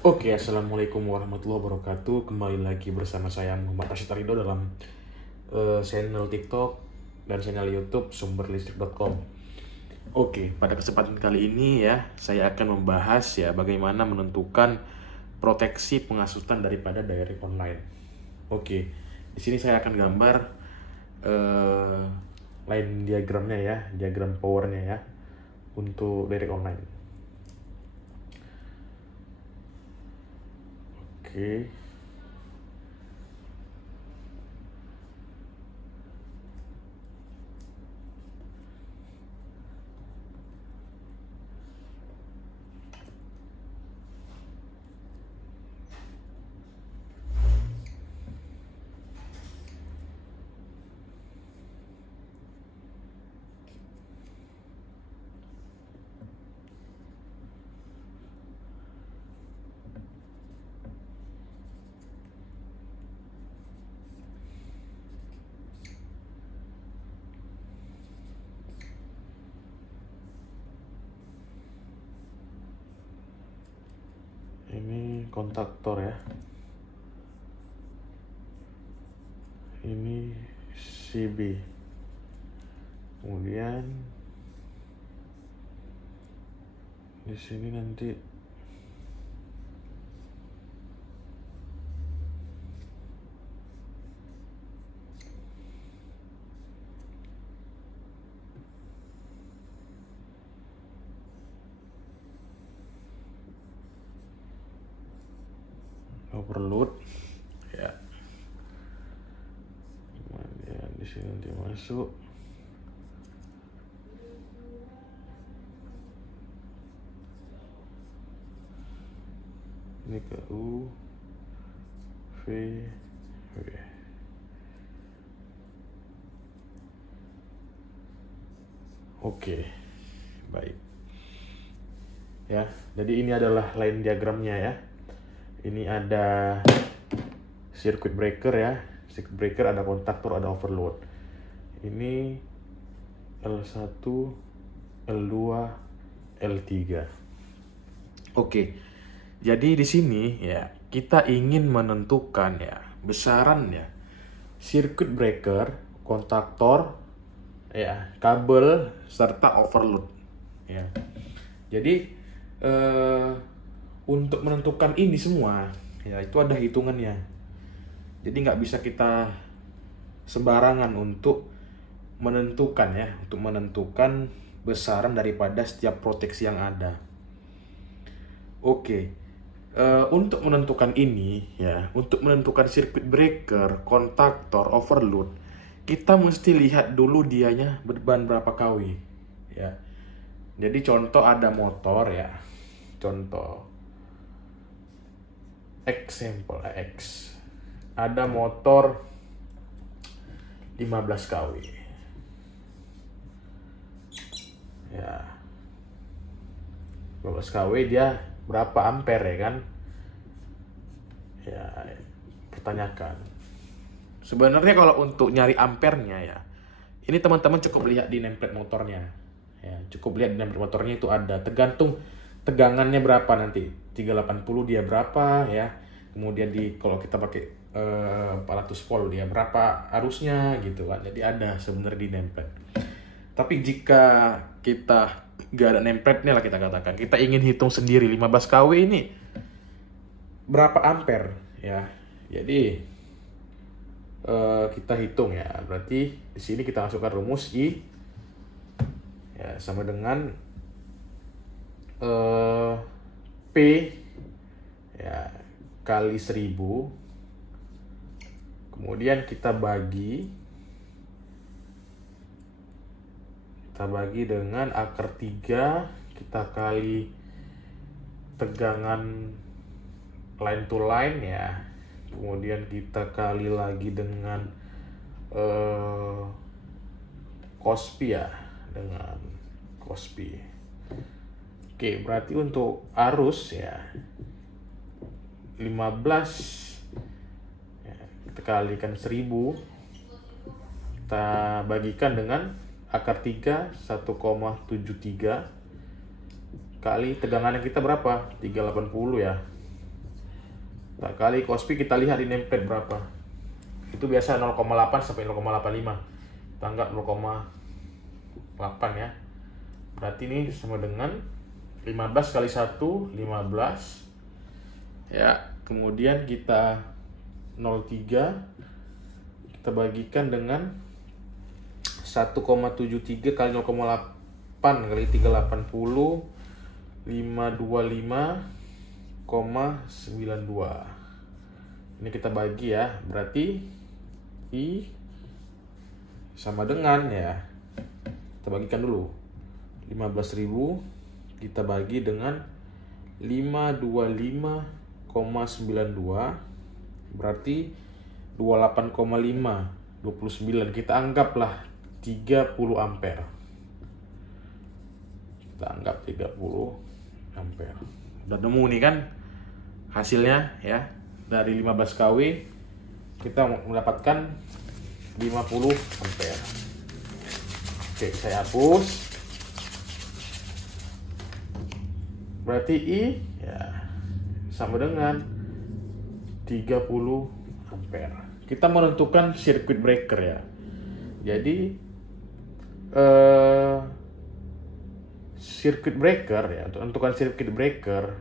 Assalamualaikum warahmatullahi wabarakatuh. Kembali lagi bersama saya Muhammad Rashid Arido dalam channel TikTok dan channel YouTube sumberlistrik.com. Pada kesempatan kali ini ya, saya akan membahas ya bagaimana menentukan proteksi pengasutan daripada direct online. Di sini saya akan gambar line diagramnya ya, diagram powernya ya untuk direct online. Oke. Ini kontaktor ya. Ini CB. Kemudian di sini nanti overload ya. Kemudian di sini nanti masuk ini ke U V W. Baik ya, jadi ini adalah line diagramnya ya. Ini ada circuit breaker ya, circuit breaker, ada kontaktor, ada overload. Ini L1, L2, L3. Jadi di sini ya kita ingin menentukan ya besaran ya circuit breaker, kontaktor, ya kabel serta overload ya. Jadi untuk menentukan ini semua ya itu ada hitungannya. Jadi nggak bisa kita sembarangan untuk menentukan ya, untuk menentukan besaran daripada setiap proteksi yang ada. Untuk menentukan ini ya, untuk menentukan circuit breaker, kontaktor, overload, kita mesti lihat dulu dianya berban berapa kW ya. Jadi contoh ada motor ya, contoh example X, ada motor 15 kW ya, 15 kW dia berapa ampere ya kan ya, pertanyakan. Sebenarnya kalau untuk nyari ampernya ya, ini teman-teman cukup lihat di nameplate motornya ya, cukup lihat di nameplate motornya itu ada tergantung tegangannya berapa nanti, 380 dia berapa ya, kemudian kalau kita pakai 400 volt dia berapa arusnya gitu kan. Jadi ada sebenarnya di nameplate. Tapi jika kita gak ada nameplate-nya lah, kita katakan kita ingin hitung sendiri 15 kW ini berapa ampere ya. Jadi kita hitung ya. Berarti di sini kita masukkan rumus I ya sama dengan P ya kali 1000, kemudian kita bagi dengan akar 3, kita kali tegangan line to line ya, kemudian kita kali lagi dengan cos P ya, dengan cos P. Berarti untuk arus ya 15 ya, kita kalikan 1000, kita bagikan dengan akar 3 1,73 kali tegangannya kita berapa? 380 ya. Kita kali cospi, kita lihat di nameplate berapa. Itu biasa 0,8 sampai 0,85. Kita anggap 0,8 ya. Berarti ini sama dengan 15 kali 1, 15. Ya, kemudian kita 0,3 kita bagikan dengan 1,73 kali 0,8 kali 380, 525,92. Ini kita bagi ya, berarti I sama dengan ya, kita bagikan dulu 15.000 kita bagi dengan 525,92 berarti 28,5 29, kita anggaplah 30 ampere. Kita anggap 30 ampere. Udah nemu nih kan hasilnya ya. Dari 15 kW kita mendapatkan 50 ampere. Oke, saya hapus. Berarti I ya sama dengan 30 ampere. Kita menentukan circuit breaker ya. Jadi circuit breaker ya, untuk menentukan circuit breaker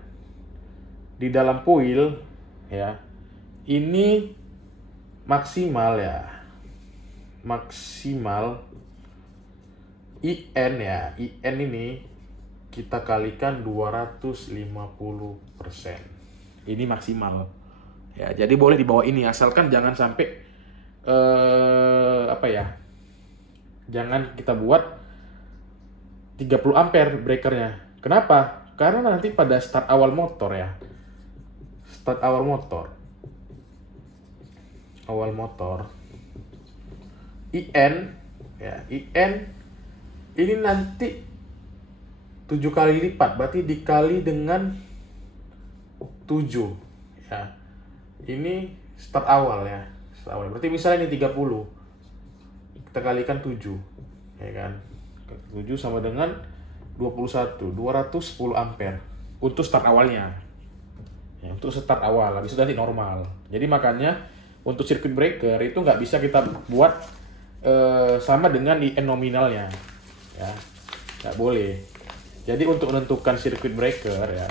di dalam coil ya, ini maksimal ya, maksimal IN ya, IN ini kita kalikan 250%. Ini maksimal ya, jadi boleh di bawah ini asalkan jangan sampai jangan kita buat 30 ampere breakernya. Kenapa? Karena nanti pada start awal motor ya, start awal motor IN ya, IN ini nanti 7 kali lipat, berarti dikali dengan 7 ya. Ini start awal ya, start awal. Berarti misalnya ini 30 kita kalikan 7 ya kan, 7 sama dengan 21, 210 ampere untuk start awalnya ya, untuk start awal. Habis itu nanti normal. Jadi makanya untuk circuit breaker itu nggak bisa kita buat sama dengan IN nominalnya ya, nggak boleh. Jadi untuk menentukan circuit breaker ya,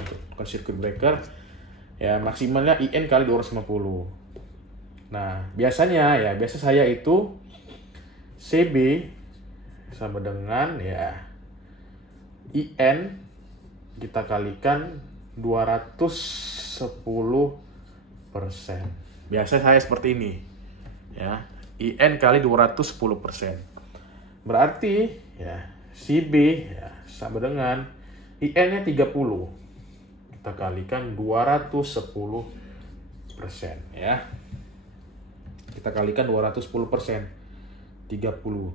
ya maksimalnya IN kali 250. Nah, biasa saya itu CB sama dengan ya IN kita kalikan 210%. Biasa saya seperti ini. Ya, IN kali 210%. Berarti ya CB ya sama dengan IN-nya 30. Kita kalikan 210% ya. Kita kalikan 210%. 30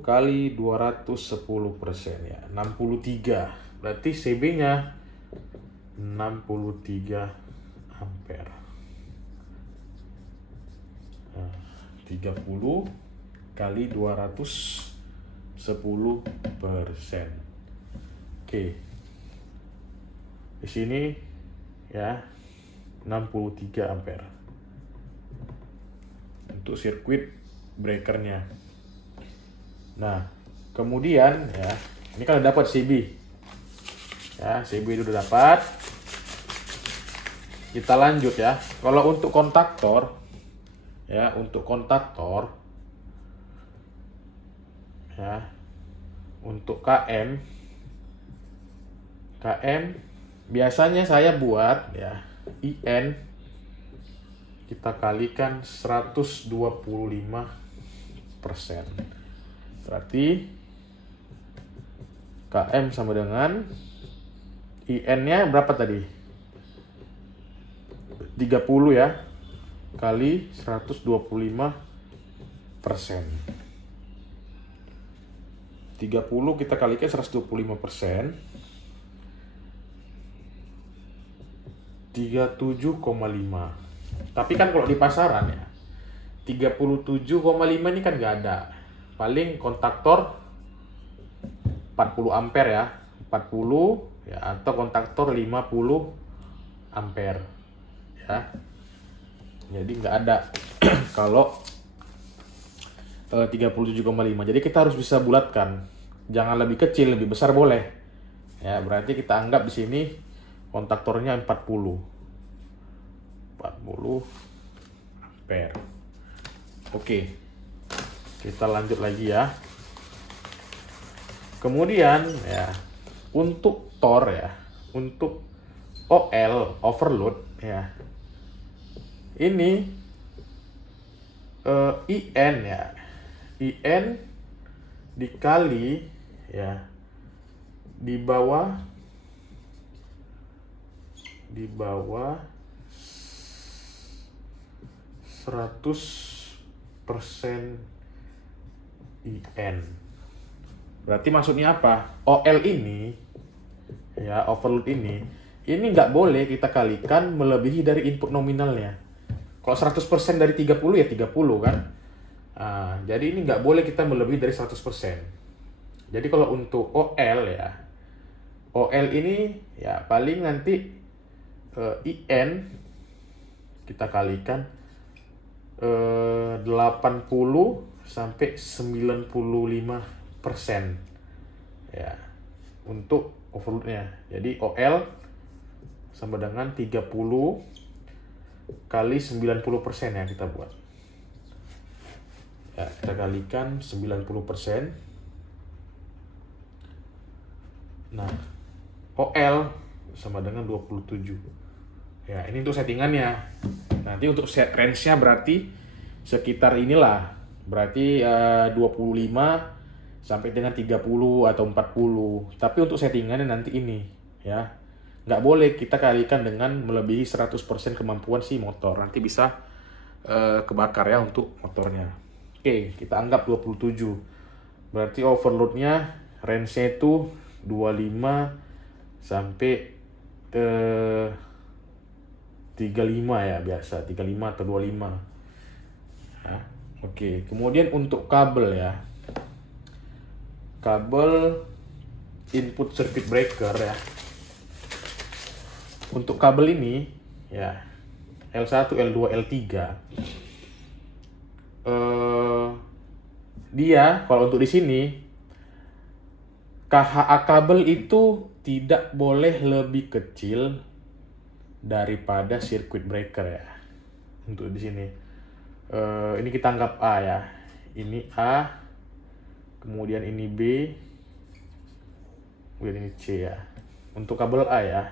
kali 210% ya, 63. Berarti CB-nya 63 ampere. Nah, 30 kali 210%. Oke. Di sini ya 63 ampere untuk sirkuit breakernya. Nah, kemudian ya, ini kan udah dapat CB. Ya, CB itu udah dapat. Kita lanjut ya. Kalau untuk kontaktor ya, ya, untuk KM biasanya saya buat ya IN kita kalikan 125%. Berarti KM sama dengan IN-nya berapa tadi? 30 ya kali 125%. 30 kita kalikan 125%. 37,5. Tapi kan kalau di pasaran ya 37,5 ini kan nggak ada. Paling kontaktor 40 ampere ya, 40 ya, atau kontaktor 50 ampere ya. Jadi nggak ada kalau 37,5. Jadi kita harus bisa bulatkan. Jangan lebih kecil, lebih besar boleh. Ya, berarti kita anggap di sini kontaktornya 40 ampere. Oke. Kita lanjut lagi ya. Kemudian ya, untuk Tor ya, untuk OL overload ya. Ini IN ya. IN dikali ya di bawah 100% IN. Berarti maksudnya apa? OL ini ya, overload ini nggak boleh kita kalikan melebihi dari input nominalnya. Kalau 100% dari 30 ya 30 kan. Jadi ini nggak boleh kita melebihi dari 100%. Jadi kalau untuk OL ya, OL ini ya paling nanti IN kita kalikan 80 sampai 95% ya untuk overloadnya. Jadi OL sama dengan 30 kali 90% ya kita buat. Ya, kita kalikan 90%. Nah, OL sama dengan 27. Ya, ini untuk settingannya. Nanti untuk set range-nya berarti sekitar inilah. Berarti 25 sampai dengan 30 atau 40. Tapi untuk settingannya nanti ini ya. Nggak boleh kita kalikan dengan melebihi 100% kemampuan si motor. Nanti bisa kebakar ya untuk motornya. Oke, kita anggap 27. Berarti overload-nya range-nya itu 25 sampai 35 ya, biasa 35 atau 25. Nah, oke. Kemudian untuk kabel ya. Kabel input circuit breaker ya. Untuk kabel ini ya L1, L2, L3 dia kalau untuk di sini KHA kabel itu tidak boleh lebih kecil daripada circuit breaker ya. Untuk di sini ini kita anggap A ya. Ini A, kemudian ini B, kemudian ini C ya. Untuk kabel A ya.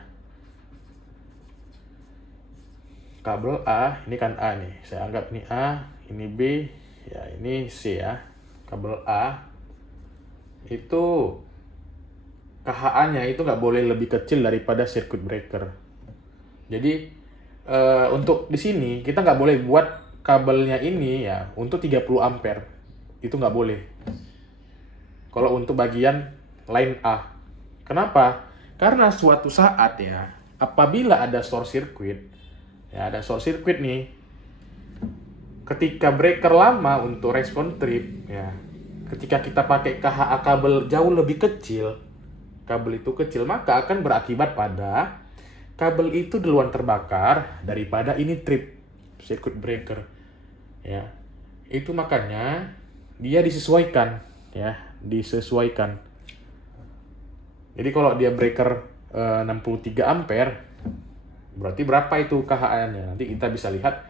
Kabel A, ini kan A nih. Saya anggap ini A, ini B, ya ini C ya. Kabel A itu KHA-nya itu nggak boleh lebih kecil daripada circuit breaker. Jadi untuk di sini kita nggak boleh buat kabelnya ini ya untuk 30 ampere. Itu nggak boleh. Kalau untuk bagian line A. Kenapa? Karena suatu saat ya, apabila ada short circuit, ya ada short circuit nih, ketika breaker lama untuk respon trip, ya, ketika kita pakai KHA kabel jauh lebih kecil, kabel itu kecil, maka akan berakibat pada kabel itu duluan terbakar daripada ini trip circuit breaker. Ya, itu makanya dia disesuaikan, ya, disesuaikan. Jadi kalau dia breaker 63 ampere, berarti berapa itu KHA-nya? Nanti kita bisa lihat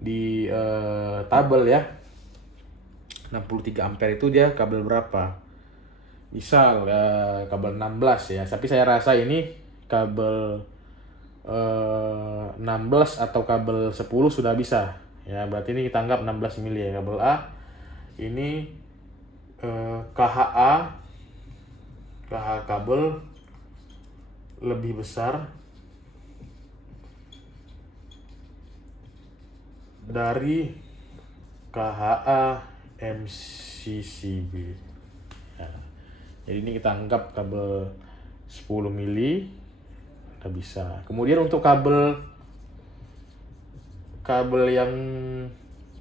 di tabel ya. 63 ampere itu dia kabel berapa? Misal kabel 16 ya. Tapi saya rasa ini kabel 16 atau kabel 10 sudah bisa. Ya, berarti ini kita anggap 16 mili ya kabel A. Ini KHA kabel lebih besar dari KHA MCCB. Ya. Jadi ini kita anggap kabel 10 mili udah bisa. Kemudian untuk kabel yang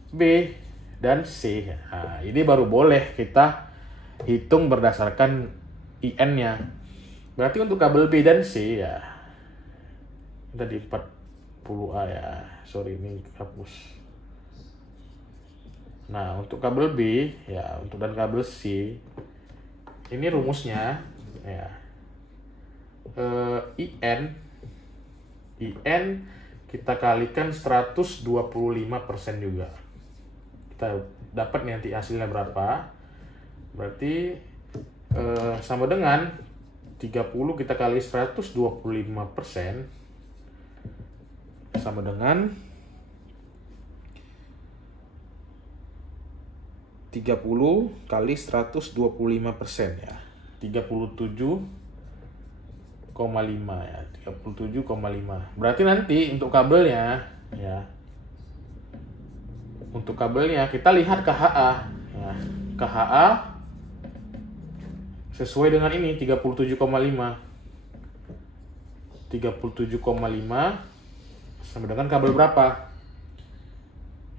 B dan C, nah, ini baru boleh kita hitung berdasarkan IN-nya. Berarti untuk kabel B dan C ya tadi 40 10A ya. Sorry, ini hapus. Nah, untuk kabel B ya, dan kabel C ini rumusnya ya. IN kita kalikan 125% juga. Kita dapat nanti hasilnya berapa. Berarti sama dengan 30 kita kali 125% sama dengan 30 kali 125% ya. 37,5 ya. 37,5. Berarti nanti untuk kabelnya ya. Untuk kabelnya kita lihat KHA ya. KHA sesuai dengan ini 37,5. 37,5 sama dengan kabel berapa?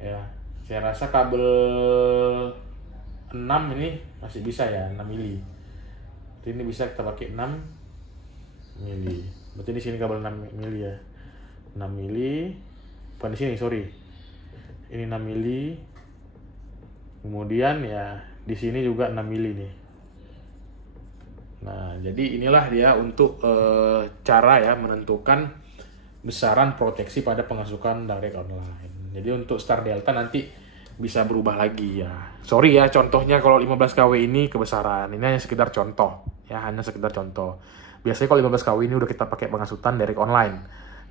Ya, saya rasa kabel 6 ini masih bisa ya, 6 mili. Jadi ini bisa kita pakai 6 mili. Berarti di sini kabel 6 mili ya. 6 mili. Bukan di sini, sorry. Ini 6 mili. Kemudian ya di sini juga 6 mili nih. Nah, jadi inilah dia untuk cara ya menentukan besaran proteksi pada pemasukan direct online. Jadi untuk Star Delta nanti bisa berubah lagi ya. Sorry ya, contohnya kalau 15 kW ini kebesaran. Ini hanya sekedar contoh ya, hanya sekedar contoh. Biasanya kalau 15 kW ini udah kita pakai pengasutan direct online.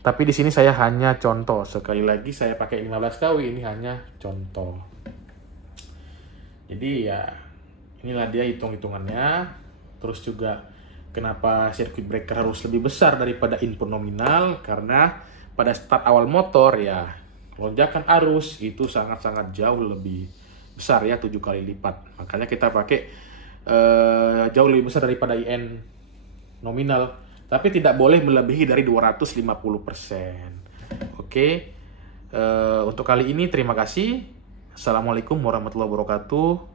Tapi di sini saya hanya contoh. Sekali lagi saya pakai 15 kW ini hanya contoh. Jadi ya inilah dia hitung-hitungannya. Terus juga kenapa circuit breaker harus lebih besar daripada input nominal, karena pada start awal motor ya lonjakan arus itu sangat-sangat jauh lebih besar ya, 7 kali lipat. Makanya kita pakai jauh lebih besar daripada IN nominal, tapi tidak boleh melebihi dari 250%. Oke. Untuk kali ini terima kasih. Assalamualaikum warahmatullahi wabarakatuh.